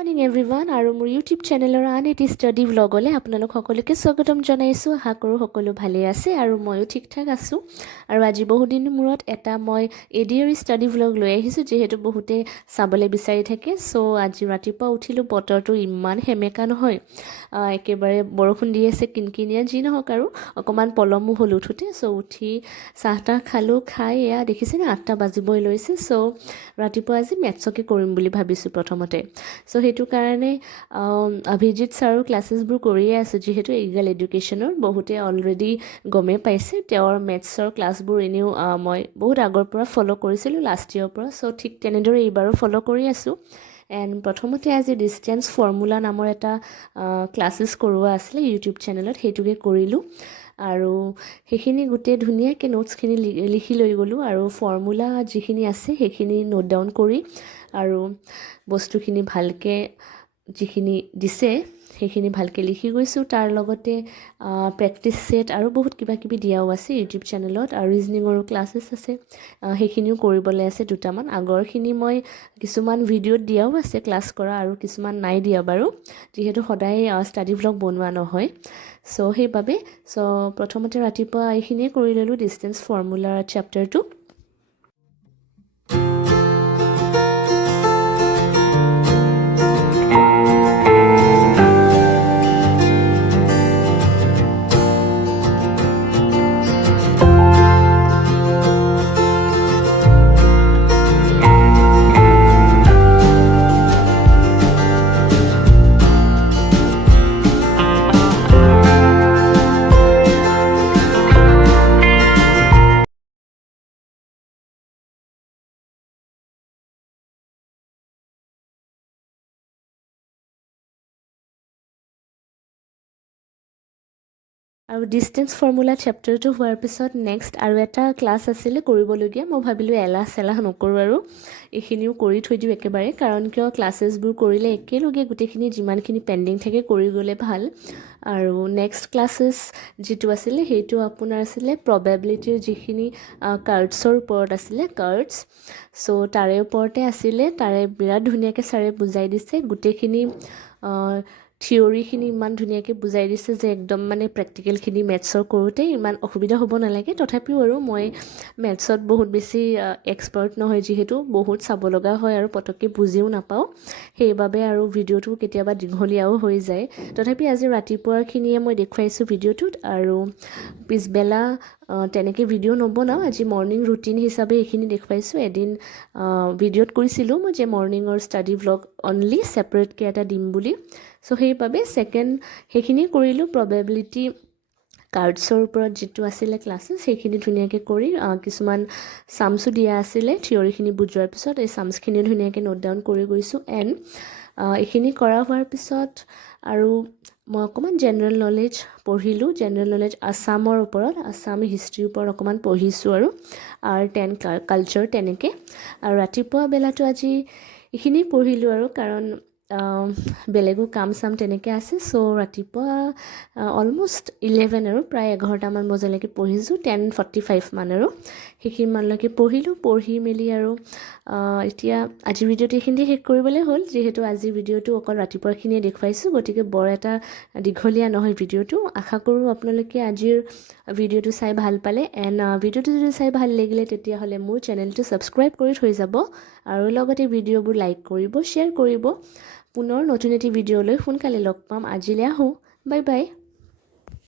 Morning everyone আৰু মোৰ YouTube চেনেলৰ আন এটি ষ্টাডি ভ্লগলৈ আপোনালোক সকলোকে স্বাগতম জনাইছোঁ। আশা কৰোঁ সকলো ভালেই আছে আৰু ময়ো ঠিক ঠাক আছোঁ। আৰু আজি বহুদিন মূৰত এটা মই ADRE ষ্টাডি ভ্লগ লৈ আহিছোঁ, যিহেতু বহুতে চাবলৈ বিচাৰি থাকে। চ' আজি ৰাতিপুৱা উঠিলোঁ, বতৰটো ইমান সেমেকা নহয়, একেবাৰে বৰষুণ দি আছে কিনকিনীয়া, যি নহওক আৰু অকণমান পলমো হ'ল উঠোঁতে। চ' উঠি চাহ তাহ খালোঁ, খাই এয়া দেখিছেনে 8টা বাজিবই লৈছে। চ' ৰাতিপুৱা আজি মেথছকে কৰিম বুলি ভাবিছোঁ প্ৰথমতে। চ' সেইটো কাৰণে অভিজিত ছাৰৰ ক্লাছেছবোৰ কৰিয়ে আছোঁ, যিহেতু ইগল এডুকেশ্যনৰ বহুতে অলৰেডি গমেই পাইছে। তেওঁৰ মেথছৰ ক্লাছবোৰ এনেও মই বহুত আগৰ পৰা ফ'ল' কৰিছিলোঁ, লাষ্ট ইয়েৰৰ পৰা। চ' ঠিক তেনেদৰে এইবাৰো ফ'ল' কৰি আছোঁ। এণ্ড প্ৰথমতে আজি ডিষ্টেঞ্চ ফৰ্মুলা নামৰ এটা ক্লাছেছ কৰোৱা আছিলে ইউটিউব চেনেলত, সেইটোকে কৰিলোঁ। আৰু সেইখিনি গোটেই ধুনীয়াকৈ নোটছখিনি লিখি লৈ গ'লোঁ আৰু ফৰ্মুলা যিখিনি আছে সেইখিনি নোট ডাউন কৰি আৰু বস্তুখিনি ভালকৈ যিখিনি দিছে সেইখিনি ভালকৈ লিখি গৈছোঁ। তাৰ লগতে প্ৰেক্টিচ ছেট আৰু বহুত কিবা কিবি দিয়াও আছে ইউটিউব চেনেলত, আৰু ৰিজনিঙৰো ক্লাছেছ আছে, সেইখিনিও কৰিবলৈ আছে দুটামান। আগৰখিনি মই কিছুমান ভিডিঅ'ত দিয়াও আছে ক্লাছ কৰা, আৰু কিছুমান নাই দিয়া বাৰু, যিহেতু সদায় ষ্টাডি ভ্লগ বনোৱা নহয়। চ' সেইবাবে প্ৰথমতে ৰাতিপুৱা এইখিনিয়ে কৰি ল'লোঁ ডিষ্টেঞ্চ ফৰ্মুলাৰ চেপ্টাৰটো। আৰু ডিষ্টেঞ্চ ফৰ্মুলা চেপ্টাৰটো হোৱাৰ পিছত নেক্সট আৰু এটা ক্লাছ আছিলে কৰিবলগীয়া। মই ভাবিলোঁ এলাহ নকৰোঁ আৰু এইখিনিও কৰি থৈ দিওঁ একেবাৰে, কাৰণ কিয় ক্লাছেছবোৰ কৰিলে একেলগে গোটেইখিনি যিমানখিনি পেণ্ডিং থাকে কৰি গ'লে ভাল। আৰু নেক্সট ক্লাছেছ যিটো আছিলে সেইটো আপোনাৰ আছিলে প্ৰবেবিলিটিৰ যিখিনি কাৰ্ডছৰ ওপৰত আছিলে, কাৰ্ডছ। চ' তাৰে ওপৰতে আছিলে, তাৰে বিৰাট ধুনীয়াকৈ ছাৰে বুজাই দিছে গোটেইখিনি। থিয়ৰিখিনি ইমান ধুনীয়াকৈ বুজাই দিছে যে একদম মানে প্ৰেক্টিকেলখিনি মেথছৰ কৰোঁতে ইমান অসুবিধা হ'ব নালাগে। তথাপিও আৰু মই মেথছত বহুত বেছি এক্সপাৰ্ট নহয়, যিহেতু বহুত চাব লগা হয় আৰু পটককৈ বুজিও নাপাওঁ, সেইবাবে আৰু ভিডিঅ'টো কেতিয়াবা দীঘলীয়াও হৈ যায়। তথাপি আজি ৰাতিপুৱাৰখিনিয়ে মই দেখুৱাইছোঁ ভিডিঅ'টোত, আৰু পিছবেলা তেনেকৈ ভিডিঅ' নবনাওঁ, আজি মৰ্ণিং ৰুটিন হিচাপে এইখিনি দেখুৱাইছোঁ। এদিন ভিডিঅ'ত কৈছিলোঁ মই যে মৰ্ণিঙৰ ষ্টাডি ভ্লগ অনলি ছেপাৰেটকৈ এটা দিম বুলি। চ' সেইবাবে সেইখিনি কৰিলোঁ। প্ৰবেবিলিটি কাৰ্ডছৰ ওপৰত যিটো আছিলে ক্লাছেছ সেইখিনি ধুনীয়াকৈ কৰি কিছুমান চামছো দিয়া আছিলে থিয়ৰিখিনি বুজোৱাৰ পিছত, এই চামছখিনি ধুনীয়াকৈ নোট ডাউন কৰি গৈছোঁ। এণ্ড এইখিনি কৰা হোৱাৰ পিছত আৰু মই অকণমান জেনেৰেল নলেজ পঢ়িলোঁ। জেনেৰেল নলেজ আছামৰ ওপৰত, আছাম হিষ্ট্ৰীৰ ওপৰত অকণমান পঢ়িছোঁ, আৰু আৰ্ট এণ্ড কালচাৰ তেনেকৈ। আৰু ৰাতিপুৱা বেলাটো আজি এইখিনি পঢ়িলোঁ আৰু, কাৰণ বেলেগো কাম চাম তেনেকৈ আছে। চ' ৰাতিপুৱা অলম'ষ্ট 11 আৰু প্ৰায় 11টামান বজালৈকে পঢ়িছোঁ, 10:45 মান আৰু সেইখিনিমানলৈকে পঢ়িলোঁ। পঢ়ি মেলি আৰু এতিয়া আজিৰ ভিডিঅ'টো এইখিনিতে শেষ কৰিবলৈ হ'ল, যিহেতু আজিৰ ভিডিঅ'টো অকল ৰাতিপুৱাখিনিয়ে দেখুৱাইছোঁ, গতিকে বৰ এটা দীঘলীয়া নহয় ভিডিঅ'টো। আশা কৰোঁ আপোনালোকে আজিৰ ভিডিঅ'টো চাই ভাল পালে। এণ্ড ভিডিঅ'টো যদি চাই ভাল লাগিলে তেতিয়াহ'লে মোৰ চেনেলটো ছাবস্ক্ৰাইব কৰি থৈ যাব, আৰু লগতে ভিডিঅ'বোৰ লাইক কৰিব, শ্বেয়াৰ কৰিব। পুনৰ নতুন এটি ভিডিঅ'লৈ সোনকালে লগ পাম। আজিলৈ আহোঁ, বাই বাই।